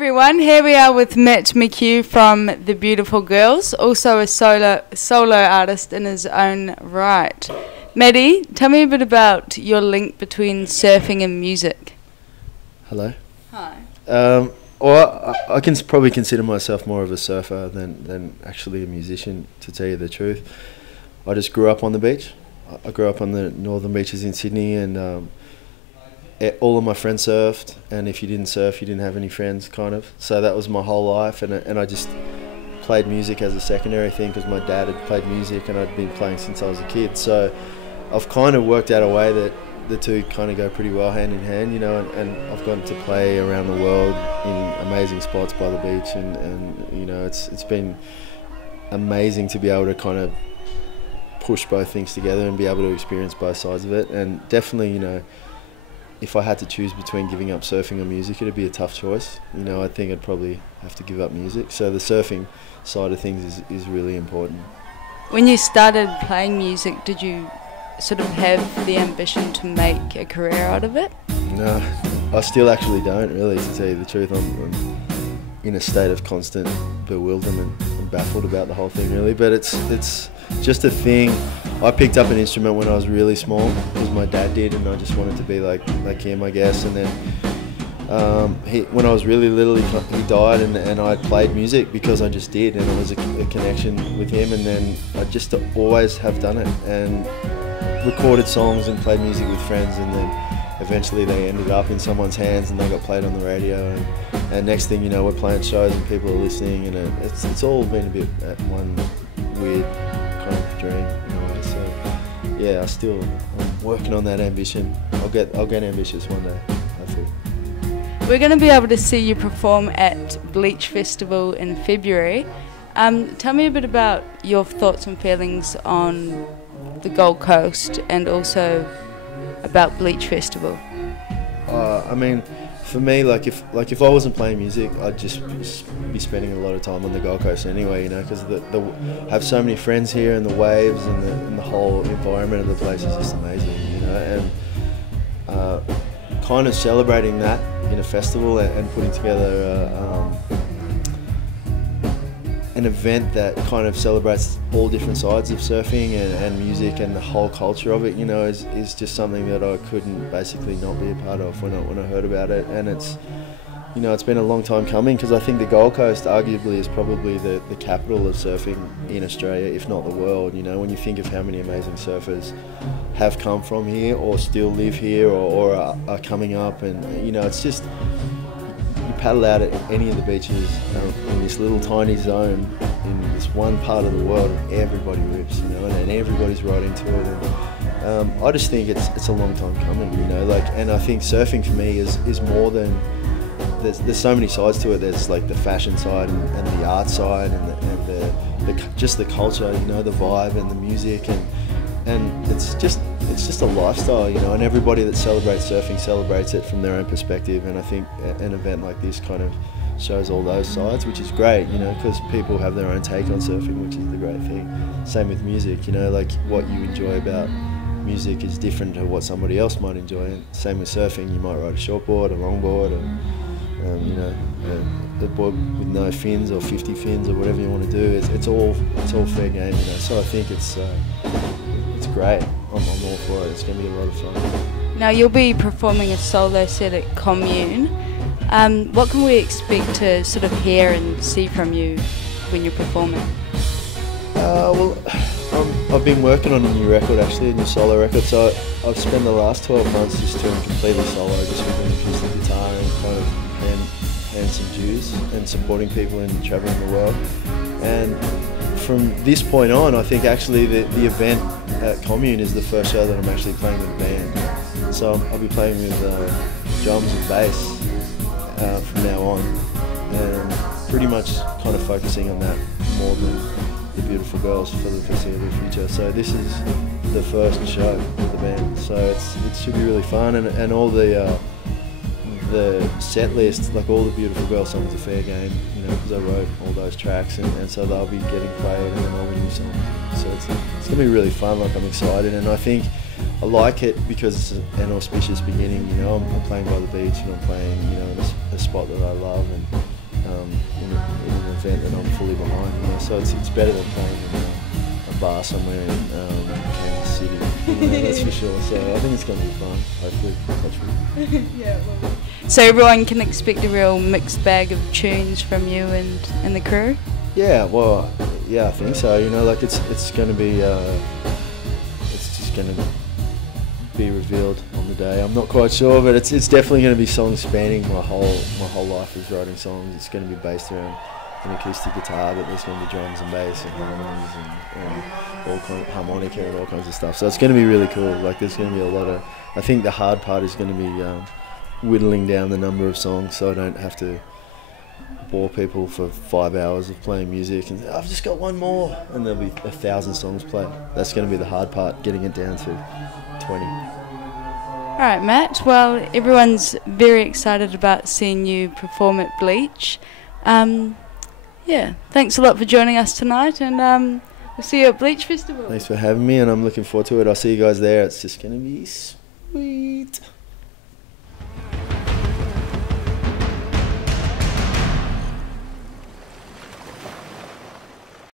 everyone, here we are with Mat McHugh from The Beautiful Girls, also a solo artist in his own right. Matty, tell me a bit about your link between surfing and music. Hello. Hi. Well, I can probably consider myself more of a surfer than actually a musician, to tell you the truth. I just grew up on the beach. I grew up on the northern beaches in Sydney, and all of my friends surfed, and if you didn't surf, you didn't have any friends, kind of. So that was my whole life, and I just played music as a secondary thing because my dad had played music and I'd been playing since I was a kid. So I've kind of worked out a way that the two kind of go pretty well hand in hand, you know, and I've gotten to play around the world in amazing spots by the beach, and you know, it's been amazing to be able to kind of push both things together and be able to experience both sides of it. And definitely, you know, if I had to choose between giving up surfing or music, it'd be a tough choice. You know, I think I'd probably have to give up music. So the surfing side of things is really important. When you started playing music, did you sort of have the ambition to make a career out of it? No, I still actually don't, really, to tell you the truth. I'm in a state of constant bewilderment and baffled about the whole thing, really. But it's just a thing. I picked up an instrument when I was really small because my dad did, and I just wanted to be like him, I guess. And then when I was really little, he died, and I played music because I just did, and it was a connection with him. And then I just always have done it, and recorded songs and played music with friends, and then eventually they ended up in someone's hands and they got played on the radio, and next thing you know, we're playing shows and people are listening, and it's all been a bit one weird kind of dream in a way. So yeah, I'm working on that ambition. I'll get ambitious one day, hopefully. We're going to be able to see you perform at Bleach Festival in February. Tell me a bit about your thoughts and feelings on the Gold Coast and also about Bleach Festival. I mean, for me, like if I wasn't playing music, I'd just be spending a lot of time on the Gold Coast anyway, you know, because I have so many friends here, and the waves and the whole environment of the place is just amazing, you know, and kind of celebrating that in a festival and putting together an event that kind of celebrates all different sides of surfing and music and the whole culture of it, you know, is just something that I couldn't basically not be a part of when I heard about it. And it's, you know, it's been a long time coming, because I think the Gold Coast arguably is probably the capital of surfing in Australia, if not the world. You know, when you think of how many amazing surfers have come from here or still live here or are coming up, and you know, it's just, you paddle out at any of the beaches in this little tiny zone in this one part of the world, and everybody rips, you know, and everybody's right into it. And I just think it's a long time coming, you know, like, and I think surfing for me is more than, there's so many sides to it. There's like the fashion side and the art side and the just the culture, you know, the vibe and the music, and it's just a lifestyle, you know, and everybody that celebrates surfing celebrates it from their own perspective. And I think an event like this kind of shows all those sides, which is great, you know, because people have their own take on surfing, which is the great thing. Same with music, you know, like what you enjoy about music is different to what somebody else might enjoy. And same with surfing, you might ride a shortboard, a longboard, or you know, a board with no fins or 50 fins or whatever you want to do. It's all fair game, you know. So I think it's great. I'm all for it. It's going to be a lot of fun. Now you'll be performing a solo set at Commune. What can we expect to sort of hear and see from you when you're performing? Well, I've been working on a new record, actually, a new solo record. So I've spent the last 12 months just doing completely solo, just with an acoustic guitar and kind of hand some dues and supporting people and traveling the world. And from this point on, I think actually the event at Commune is the first show that I'm actually playing with a band. So I'll be playing with drums and bass from now on, and pretty much kind of focusing on that more than the Beautiful Girls for the foreseeable future. So this is the first show with the band, so it should be really fun, and all the set list, like all the Beautiful Girl songs are fair game, you know, because I wrote all those tracks, and so they'll be getting played, and then all the new songs. So it's going to be really fun. Like, I'm excited, and I think I like it because it's an auspicious beginning, you know. I'm playing by the beach, and I'm playing, you know, in a spot that I love, and in an event that I'm fully behind. You know? So it's better than playing in a bar somewhere in Kansas City. You know, that's for sure. So I think it's going to be fun. Hopefully, Yeah, it will be. So everyone can expect a real mixed bag of tunes from you and the crew. Yeah, well, yeah, I think so. You know, like it's going to be it's just going to be revealed on the day. I'm not quite sure, but it's definitely going to be songs spanning my whole life is writing songs. It's going to be based around an acoustic guitar, but there's going to be drums and bass and harmonies and all kind of harmonica and all kinds of stuff. So it's going to be really cool. Like there's going to be a lot of. I think the hard part is going to be whittling down the number of songs, so I don't have to bore people for 5 hours of playing music and I've just got one more and there'll be 1,000 songs played. That's going to be the hard part, getting it down to 20. Alright Matt, well everyone's very excited about seeing you perform at Bleach. Yeah, thanks a lot for joining us tonight and we'll see you at Bleach Festival. Thanks for having me and I'm looking forward to it. I'll see you guys there. It's just going to be sweet.